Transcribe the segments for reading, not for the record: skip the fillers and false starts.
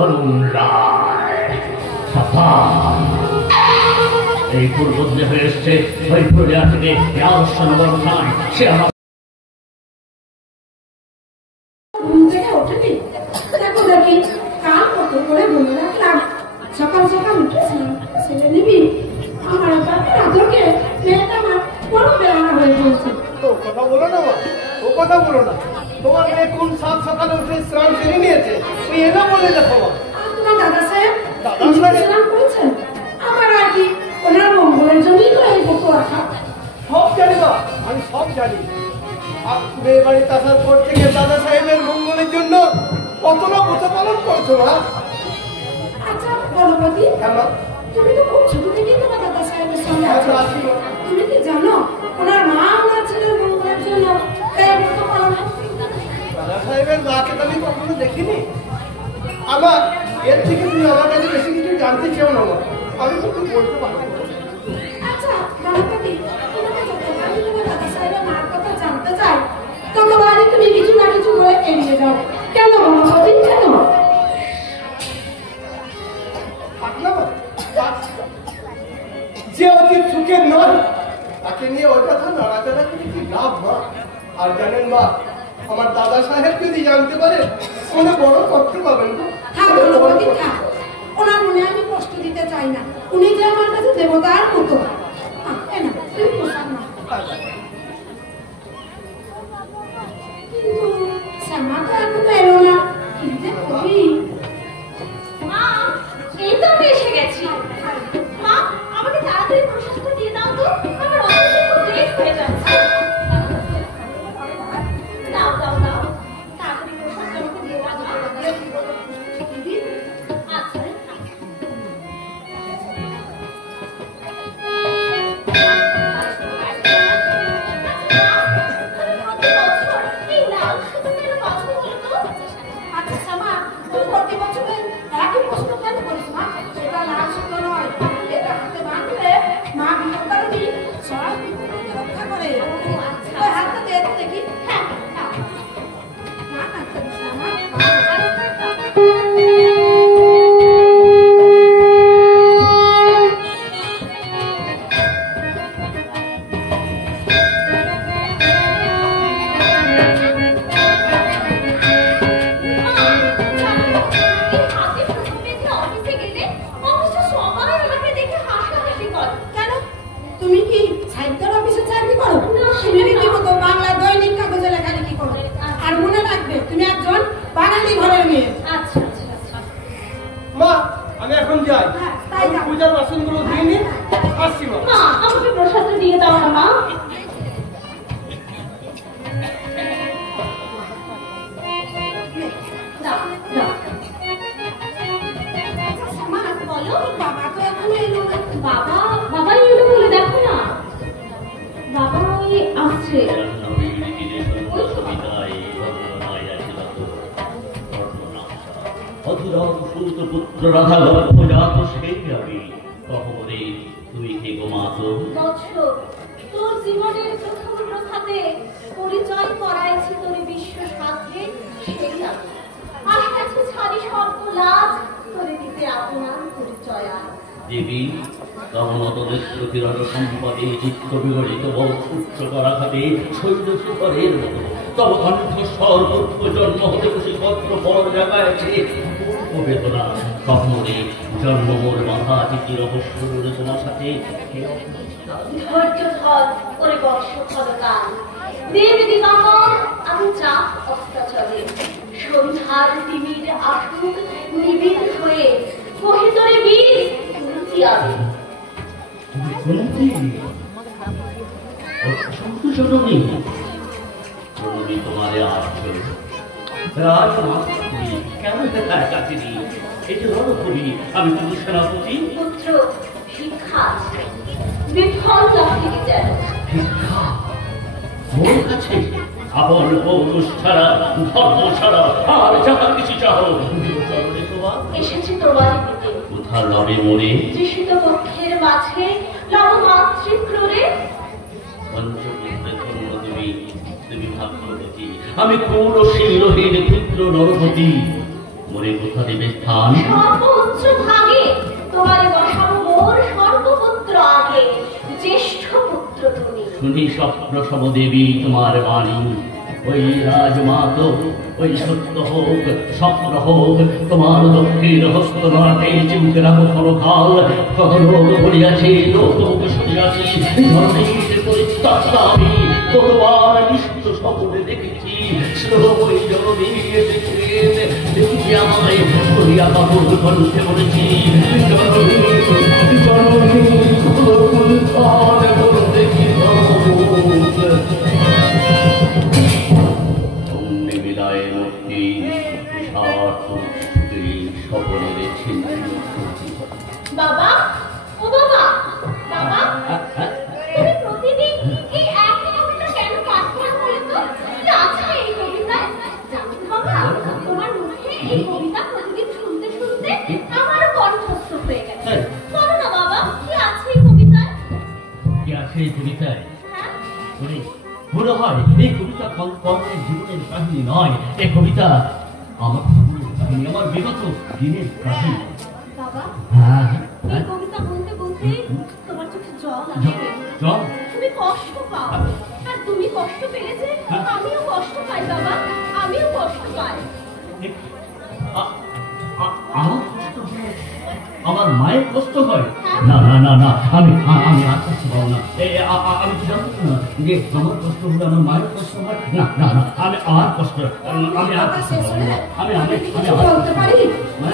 অরুণ রায়। এই পূর্বদিনে হয়ে এসছে ওই পুরুলিয়া থেকে আদর্শনগর থানায়। সে আমার সকাল সকাল উঠেছিলাম ছেলে নিবি আমার আদরকে মেয়েটা আমার বড় বেড়ানা হয়ে পড়েছে। কথা বলো না ও কথা বলো না। তোমার মেয়ে কোন সাত সকালে উঠে স্নান সেরে নিয়েছে তুই এলো বলে দেখো। তোমার দাদা সাহেব স্নান করেছেন আমার আর কি ওনার মঙ্গলের জন্যই তো এই বসে রাখা। সব জানি বা আমি সব জানি। মেয়ে বাড়িতে আসার পর থেকে দাদা সাহেবের মঙ্গলের জন্য কতটা বছর পালন করছো না। আচ্ছা বলপতি তুমি তো খুব ছোট থেকেই তোমার দাদা সাহেবের সঙ্গে আছো। তুমি কি জানো ওনার মা ওনার ছেলের মঙ্গলের জন্য এই ব্রত পালন করে? দাদা সাহেবের মাকে তো আমি কখনো দেখিনি। আমার এর থেকে তুমি আমার কাছে বেশি কিছু জানতে চাও না। আমি কিন্তু বলতে পারবো। আচ্ছা বলপতি তোমাকে যতবারই তোমার দাদা সাহেবের মার কথা জানতে চাই ততবারই তুমি কিছু না কিছু বলে এড়িয়ে যাও। কেন বলপতি কেন? যে অতি সুখের নয় তাকে নিয়ে ওর কথা নড়াচড়া করে কি লাভ মা? আর জানেন মা আমার দাদা সাহেব যদি জানতে পারে মনে বড় কষ্ট পাবেন। ওনার মনে আমি কষ্ট দিতে চাই না। উনি যে আমার কাছে দেবতার মতো। কিন্তু শ্যামা তো এখনো এলো না। মা এই তো আমি এসে গেছি। মা আমাকে তাড়াতাড়ি প্রসাদটা দিয়ে দাও তো, আমার অফিসে খুব লেট হয়ে যাচ্ছে। দাও দাও দাও তাড়াতাড়ি প্রসাদটা আমাকে দিয়ে দাও। আচ্ছা রাধা গর্ভ জাত সেই আমি কহরে তুই কে গোমাত তোর জীবনের প্রথম প্রথাতে পরিচয় করাইছি তোর বিশ্ব সাথে সেই আমি আসিয়াছি ছাড়ি সর্ব লাজ তোরে দিতে আপনার পরিচয়। দেবী তমনত নেত্রকিরণ সম্পদে চিত্ত বিগড়িত উচ্চ করাঘাতে শৈল শিখরের মতো তব কণ্ঠস্বর বুদ্ধ জন্ম হতে শিখত্র পর জাগাইছে বেদনা কখনই জন্ম মোর মাথা চিতি রহস্য তোমার সাথে ধৈর্য ধর করে বর্ষ ফলকাল দেবী দিবাকর আমি চা অস্তাচলে সন্ধ্যার তিমির আসুক নিবিড় হয়ে মহিতরে বীর কুন্তি আমি জননী তোমারে আসছে রাজমাত্রী কেমন তার কাছে দিই এই যে রণকবি আমি কিন্তু সেনাপতি পুত্র শিক্ষা বিফল লাফিয়ে যেন শিক্ষা মোর কাছে আপন পৌরুষ ছাড়া ধর্ম ছাড়া আর যাহা কিছু চাহো চরণে তোমার এসেছি তোমার দিকে কোথা লবে মনে তৃষিত পক্ষের মাঝে লব মাতৃক্রোড়ে পঞ্চপুত্রে ধন্য দেবী তুমি ভাগ্যবতী আমি কৌরশীলহীন ক্ষুদ্র নরপতি মনে করে কোথা দেবে স্থান? সর্বোচ্চ ভাগে তোমারে বসাবো মোর সর্বপুত্র আগে, জ্যেষ্ঠ পুত্র তুমি। শুনি সপ্রসব দেবী তোমার বাণী, ওই রাজমাত ওই সত্য হোক স্বপ্ন হোক, তোমার দক্ষিণ হস্ত নড়াতে চিমকে রাখো ক্ষণকাল। কখলোক পড়িয়াছে লোক সরিয়াছে, ধর্মের পরিত্যাক্তা আমি কতবার নিষ্ঠ স্বপ্নে দেখেছি। ওই জননী এসেছিলেন, দেখি আমায় করিয়া বাবুর কণ্ঠে বলেছি, জননী জননী দেখি মিলায় মূর্তি সকলের ছিন্ন। বাবা, ও বাবা, বাবা, তুমি প্রতিদিন এই একই কবিতা কেন পাঠ করো বলো তো? কি আছে এই কবিতায়? জানো বাবা, তোমার মুখে এই কবিতা প্রতিদিন শুনতে শুনতে আমার কণ্ঠস্থ হয়ে গেছে। বলো না বাবা, কি আছে এই কবিতায়? কি আছে এই কবিতায়? হ্যাঁ, মনে হয় এই কবিতা কর্মের জীবনের কাহিনী নয়, এই কবিতা আমার জীবনের কাহিনী, আমার বিগত দিনের কাহিনী। বাবা, হ্যাঁ, এই কবিতা বলতে বলতে তোমার চোখে জল আসে। চল তুমি কষ্ট পাও, আর তুমি কষ্ট পেলে যে আমিও কষ্ট পাই বাবা, আমিও কষ্ট পাই। আমার কষ্ট হয়, আমার মায়ের কষ্ট হয়? না না না না, আমি আমি আর কষ্ট পাবো না। আমি কি জানতো না যে আমার কষ্ট হলে আমার মায়ের কষ্ট হয়? না না না, আমি আর কষ্ট আমি আর কষ্ট পাবো না। আমি আমি আমি বলতে পারি?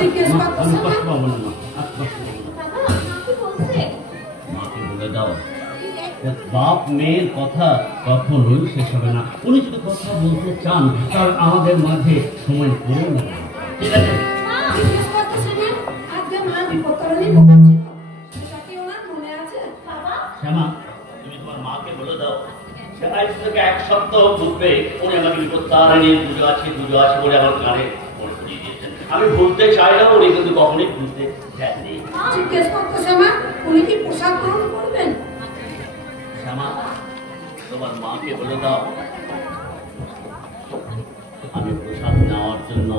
জিজ্ঞেস আমি করতেছে কষ্ট পাবো না, মা আর কষ্ট পাবো না। বাবা, কি বলছে? মাকে বলে দাও, বাপ মেয়ের কথা কখনোই শেষ হবে না। উনি যদি কথা বলতে চান তাহলে আমাদের মাঝে সময় করে নেবেন, ঠিক আছে? মা, জিজ্ঞেস করতেছে না, আজকে মা বিপত্তরণী বোকাচ্ছিল, সেটা কি ওনার মনে আছে? বাবা, শ্যামা, তুমি তোমার মাকে বলে দাও, আজ থেকে 1 সপ্তাহ পূর্বে উনি আমাকে বিপত্তারিণীর পুজো আছে বলে আমার কানে মনে করিয়ে দিয়েছেন। আমি ভুলতে চাই না, উনি কিন্তু কখনোই ভুলতে দেননি। জিজ্ঞেস করতেছে মা, উনি কি পোশাক গ্রহণ করবেন? শ্যামা, তোমার মাকে বলে দাও আমি প্রসাদ নেওয়ার জন্য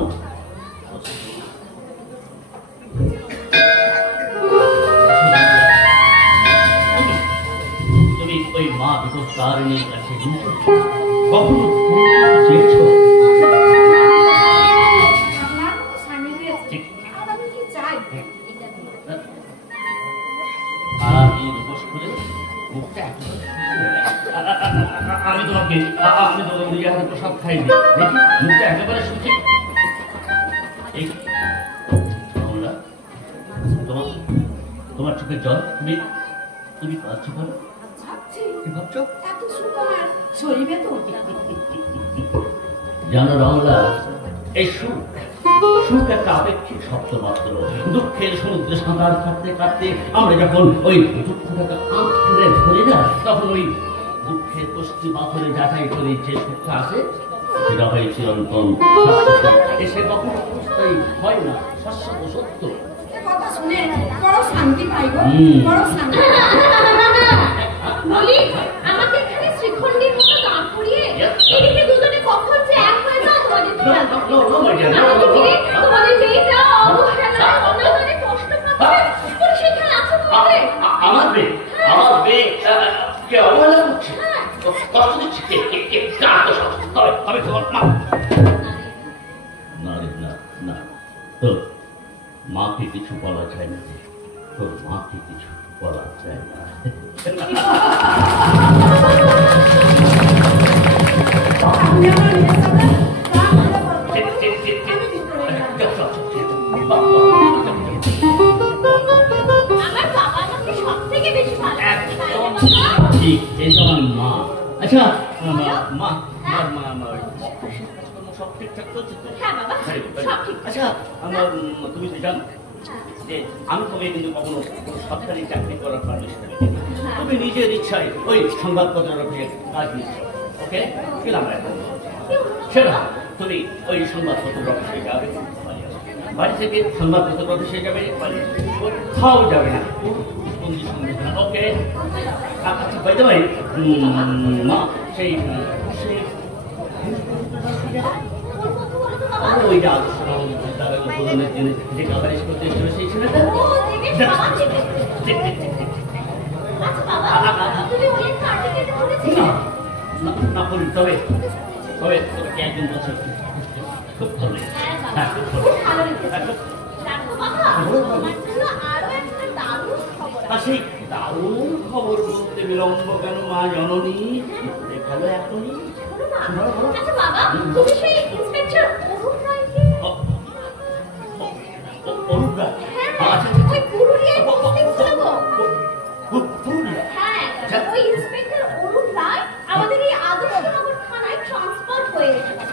তুমি ওই মা বিপত্তারিণীর কাছে কখনো চেয়েছো? আপনার তো স্বামী দিয়েছে, আর আমি কি চাই? আমি উপোস করে মুখটা আমি তোমাকে নিজের হাতে প্রসাদ খাই দিই, দেখি মুখটা একেবারে শুনছি। তোমার চোখের জল, তুমি তুমি কাঁদছো কেন? ভাবছি, কি ভাবছো? এত সুখ আমার শরীরে তো জানো রমলা, এই সুখ একটা আপেক্ষিক শব্দ মাত্র। দুঃখের সমুদ্রে সাঁতার কাটতে কাটতে আমরা যখন ওই দুঃখটাকে আঁকড়ে ধরি না, তখন ওই দুঃখের কষ্টি পাথরে যাচাই করে যে সুখটা আসে সেটা হয় চিরন্তন শাশ্বত। সে কখনো অবস্থায় হয় না, শাশ্বত সত্য। কথা শুনে বড় শান্তি পাই গো, বড় শান্তি। বলি, আমাকে এখানে শ্রীখণ্ডীর মতো দাঁড় করিয়ে এদিকে দুজনে কখন যে এক হয়ে যাও তোমাদের তোমাদের মেয়েটা অবহেলায় অনাদরে কষ্ট পাচ্ছে, কোন সেখানে আছে তোমাদের? আমার মেয়ে কে অবহেলা করছে, কষ্ট দিচ্ছে, আমি তোমার মা। না রে না না, তোর মাকে কিছু বলা যায় না, তোর মাকে কিছু বলা যায় না। আপনি আমার মেয়ের সাথে রাগ করে বলতে আমি ভিতরে গেলাম। আমার বাবা আমাকে সব থেকে বেশি ভালোবাসে, তাই না বাবা? ঠিক, এই তো আমার মা। আচ্ছা মা, সব ঠিকঠাক চলছে তো? হ্যাঁ বাবা, সব ঠিক। আচ্ছা তুমি তো জানো যে আমি তোমাকে কিন্তু কখনো সরকারি চাকরি করার পারমিশন দিই। তুমি নিজের ইচ্ছায় ওই সংবাদপত্রের অফিসে কাজ নিচ্ছ, ওকে? গেলাম এখন সেটা তুমি ওই সংবাদপত্র অফিসে যাবে, বাড়ি থেকে সংবাদপত্র অফিসে যাবে, কোথাও যাবে না, ওকে? আচ্ছা বলতে পারি মা, সেই ওই যে আদর্শ উদ্বোধনের দিনে যে কাভারেজ করতে এসেছিল সেই ছেলেটা। ও থেকে সামান দেখে। আচ্ছা বাবা, তুমি ওই কার্ডে কেটে পড়েছিলে? না বলি, তবে তবে তোকে একদিন বলছি খুব ভালো লেগেছে। হ্যাঁ বাবা, হ্যাঁ, খুব ভালো লেগেছে। দেখো বাবা, তোমার জন্য আরো একটা দারুণ খবর আর আছে। সেই দারুণ খবর বলতে বিলম্ব কেন মা জননী? দেখালো এখনই। শোনো না। আচ্ছা বাবা, তুমি সেই ইন্সপেক্টর অরুণ রায়কে? অরুণরা? হ্যাঁ, ওই পুরুলিয়ায় পোস্টিং ছিল গো। পুরুলিয়া? হ্যাঁ, ওই ইন্সপেক্টর অরুণ রায় আমাদের এই আদর্শনগর থানায় ট্রান্সফার হয়ে এসেছে।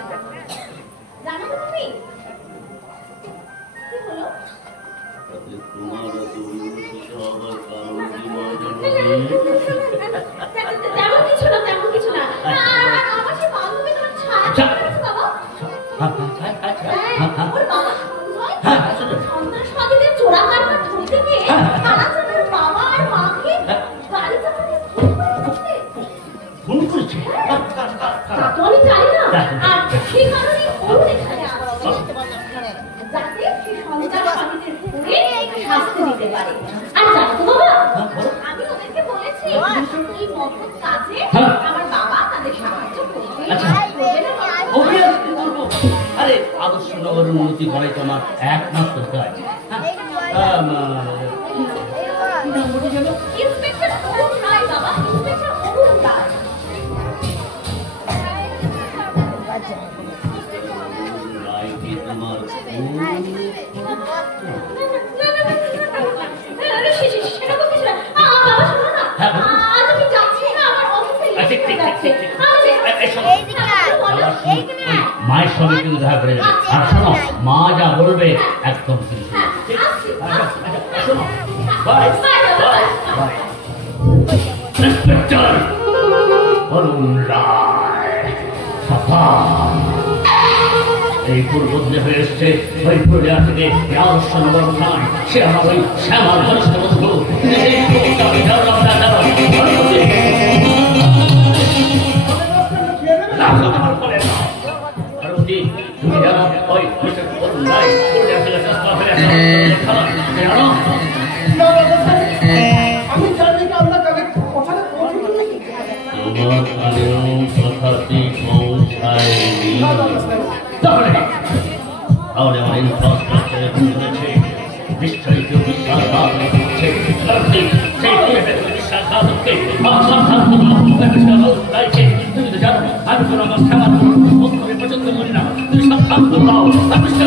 জানো তো তুমি? কি হলো? তোমার তো আবার কারণ কি মা জননী? তেমন কিছু না, তেমন কিছু না। আর আমার সেই বান্ধবী তোমার ছাড়া করেছে বাবা। হ্যাঁ, ওর বাবা সঞ্জয় সন্ত্রাসবাদীদের চোরা কারবার ধরতে গিয়ে থানা চালার বাবা আর মাকে গাড়ি চালাতে ফোন করেছে? তা তো আমি জানি না। আর সেই কারণে অরুণ এখানে আসছে, যাতে সেই সন্ত্রাসবাদীদের ধরে শাস্তি দিতে পারে। আর জানো তো বাবা, আমি ওদেরকে বলেছি এই মহৎ কাজে আমার বাবা তাদের সাহায্য করবে। আচ্ছা। করবে না বাবা? ওকে আসতে বলবো। আরে আদর্শ নগরের উন্নতি করাই তো আমার একমাত্র কাজ। ইন্সপেক্টর অরুণ রায় বাবা, ইন্সপেক্টর অরুণ রায়। রায়কে তোমার সেটা তো কিছু না। বাবা শোনো না, আজ আমি যাচ্ছি না, আমার অফিসে লেট হয়ে যাচ্ছে। মায়ের সঙ্গে কিন্তু দেখা করে যাবে। আর শোনো, মা যা বলবে একদম কিন্তু শোনো। Bye bye bye. ইন্সপেক্টর অরুণ রায় এই পূর্বদিনে হয়ে এসছে ওই পুরুলিয়া থেকে আদর্শ নগর থানায়। সে আমার ওই শ্যামার ঘনিষ্ঠ বন্ধু। তুমি জানো ওই অরুণ রায় পুরুলিয়া থেকে ট্রান্সফার হয়ে জানো? আমি জানি কি আমরা কানেক্ট কথাটা পৌঁছে দিই। তোমার কানেও কথাটি পৌঁছায়নি। তাহলে আমার ইনফ্রাস্ট্রাকচারে ভুল হয়েছে। নিশ্চয়ই কেউ বিশ্বাসঘাতক করছে। বিশ্বাসঘাতককে তুমি তো জানো আমি তো আমার সেবা বন্ধুকে পছন্দ করি না। তুমি সব শান্ত দাও। আমি সে